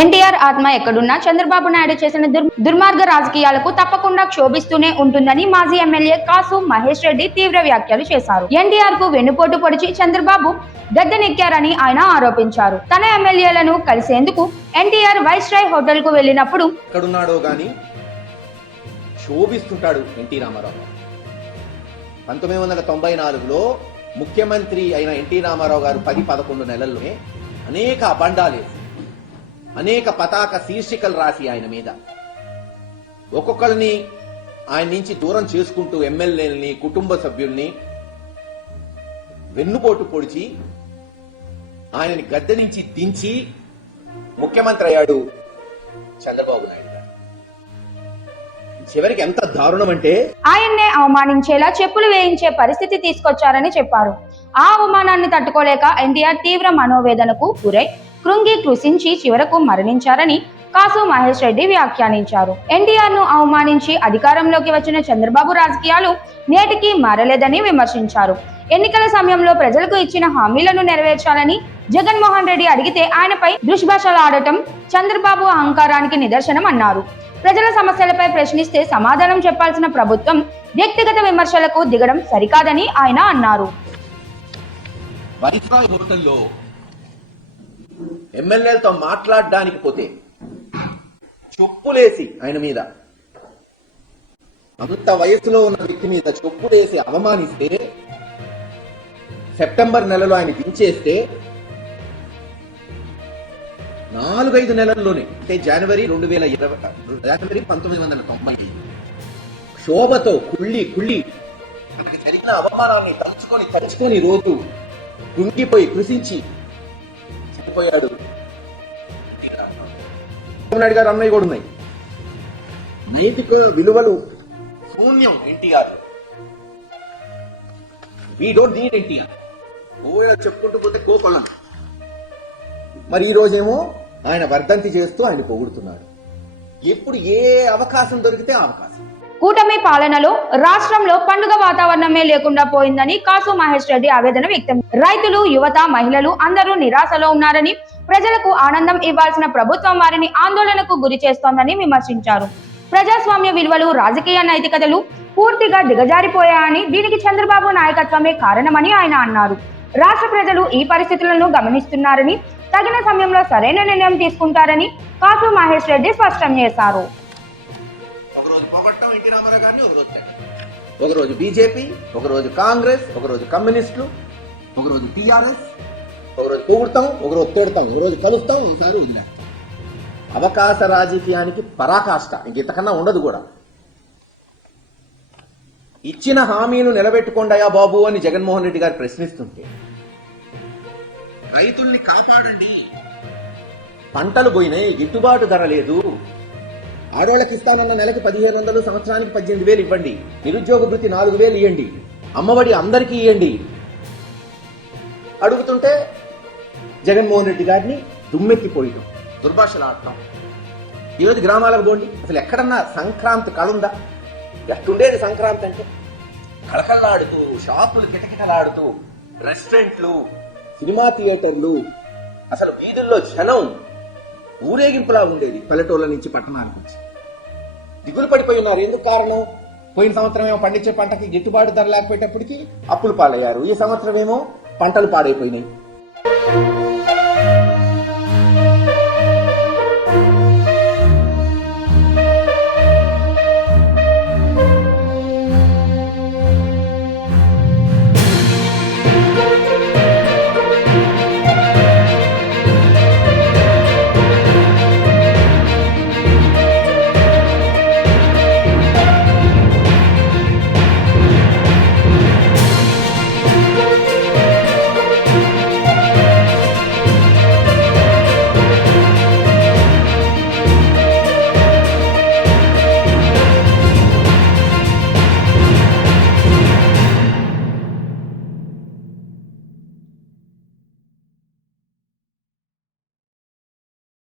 ఎన్టీఆర్ ఆత్మ ఎక్కడున్నా చంద్రబాబు నాయుడు చేసిన దుర్మార్గ రాజకీయాలకు తప్పకుండా క్షోభిస్తూనే ఉంటుందని మాజీ ఎమ్మెల్యే కాసు మహేష్ రెడ్డి తీవ్ర వ్యాఖ్యలు చేశారు. ఎన్టీఆర్ కు వెన్నుపోటు పొడిచి చంద్రబాబు గద్దెనెక్కారని ఆయన ఆరోపించారు. తన ఎమ్మెల్యేలను కలిసేందుకు ఎన్టీఆర్ వైస్రాయ్ హోటల్ కు వెళ్లినప్పుడు ఎక్కడున్నాడో గాని శోభిస్తుంటాడు ఎన్టీ రామారావు. 1994లో ముఖ్యమంత్రి అయిన ఎన్టీ రామారావు గారు 10-11 నెలల్లోనే అనేక అబండాలేసి అనేక పతాక శీర్షికలు రాసి ఆయన మీద ఒక్కొక్కరిని ఆయన నుంచి దూరం చేసుకుంటూ ఎమ్మెల్యేలని కుటుంబ సభ్యుల్ని వెన్నుపోటు పొడిచి ఆయనని గద్దె నుంచి దించి ముఖ్యమంత్రి అయ్యాడు చంద్రబాబు నాయుడు గారు. చివరికి ఎంత దారుణం అంటే ఆయన్నే అవమానించేలా చెప్పులు వేయించే పరిస్థితి తీసుకొచ్చారని చెప్పారు. ఆ అవమానాన్ని తట్టుకోలేక ఎన్టీఆర్ తీవ్ర మనోవేదనకు గురై కృంగి కృషించి చివరకు మరణించారని కాసు మహేష్ రెడ్డి వ్యాఖ్యానించారు. ఎన్టీఆర్ ను అవమానించి అధికారంలోకి వచ్చిన చంద్రబాబు రాజకీయాలు నేటికి మారలేదని విమర్శించారు. ఎన్నికల సమయంలో ప్రజలకు ఇచ్చిన హామీలను నెరవేర్చాలని జగన్మోహన్ రెడ్డి అడిగితే ఆయనపై దుష్భాషలాడటం చంద్రబాబు అహంకారానికి నిదర్శనం అన్నారు. ప్రజల సమస్యలపై ప్రశ్నిస్తే సమాధానం చెప్పాల్సిన ప్రభుత్వం వ్యక్తిగత విమర్శలకు దిగడం సరికాదని ఆయన అన్నారు. వైస్రాయ్ హోటల్లో ఎమ్మెల్యేలతో మాట్లాడడానికి పోతే చెప్పులేసి ఆయన మీద, అంత వయసులో ఉన్న వ్యక్తి మీద చెప్పులేసి అవమానిస్తే, సెప్టెంబర్ నెలలో ఆయన దించేస్తే 4-5 నెలల్లోనే అంటే జనవరి 1990 శోభతో కుళ్ళి తనకి జరిగిన అవమానాన్ని తలుచుకొని రోజు కృంగిపోయి కృషించి చనిపోయాడు. నాయుడు గారు అన్నయ్య కూడా ఉన్నాయి. నైతిక విలువలు శూన్యం NTR. We don't need NTR. చెప్పుకుంటూ పోతే కోపలం. మరి ఈ రోజేమో ఆయన వర్ధంతి చేస్తూ ఆయన పొగుడుతున్నాడు. ఎప్పుడు ఏ అవకాశం దొరికితే ఆ అవకాశం. కూటమి పాలనలో రాష్ట్రంలో పండుగ వాతావరణమే లేకుండా పోయిందని కాసు మహేష్ రెడ్డి ఆవేదన వ్యక్తం. రైతులు, యువత, మహిళలు అందరూ నిరాశలో ఉన్నారని, ప్రజలకు ఆనందం ఇవ్వాల్సిన ప్రభుత్వం వారిని ఆందోళనకు గురి చేస్తోందని విమర్శించారు. ప్రజాస్వామ్య విలువలు, రాజకీయ నైతికతలు పూర్తిగా దిగజారిపోయాయని, దీనికి చంద్రబాబు నాయకత్వమే కారణమని ఆయన అన్నారు. రాష్ట్ర ప్రజలు ఈ పరిస్థితులను గమనిస్తున్నారని, తగిన సమయంలో సరైన నిర్ణయం తీసుకుంటారని కాసు మహేష్ రెడ్డి స్పష్టం చేశారు. ఒకరోజు బీజేపీ, ఒకరోజు కాంగ్రెస్, ఒకరోజు కమ్యూనిస్టులు, ఒకరోజు టీఆర్ఎస్, ఒకరోజు పొగుడతాం, ఒకరోజు తిడతాం, ఒకరోజు కలుస్తాం, ఒకసారి వదిలేస్తాం. అవకాశ రాజకీయానికి పరాకాష్ట ఇంకెంతకన్నా ఉండదు కూడా. ఇచ్చిన హామీలు నిలబెట్టుకోండియా బాబు అని జగన్మోహన్ రెడ్డి గారు ప్రశ్నిస్తుంటే, రైతుల్ని కాపాడండి, పంటలు పోయినాయి, గిట్టుబాటు ధర లేదు, ఆడవాళ్ళకి ఇస్తానన్న నెలకు 1500, సంవత్సరానికి 18,000 ఇవ్వండి, నిరుద్యోగ వృత్తి 4,000 ఇవ్వండి, అమ్మఒడి అందరికీ ఇవ్వండి అడుగుతుంటే జగన్మోహన్ రెడ్డి గారిని దుమ్మెత్తిపోయటం, దుర్భాషలాడటం. ఈరోజు గ్రామాలకు పోండి, అసలు ఎక్కడన్నా సంక్రాంతి కళుందా? ఎట్టుండేది సంక్రాంతి అంటే? కళకళలాడుతూ, షాపులు కిటకిటలాడుతూ, రెస్టారెంట్లు, సినిమా థియేటర్లు, అసలు వీధుల్లో జనం ఊరేగింపులా ఉండేది. పల్లెటూళ్ళ నుంచి పట్టణాల నుంచి దిగులు పడిపోయి ఉన్నారు. ఎందుకు కారణం? పోయిన సంవత్సరం ఏమో పండించే పంటకి గిట్టుబాటు ధర లేకపోయేటప్పటికి అప్పులు పాలయ్యారు. ఈ సంవత్సరం ఏమో పంటలు పాడైపోయినాయి.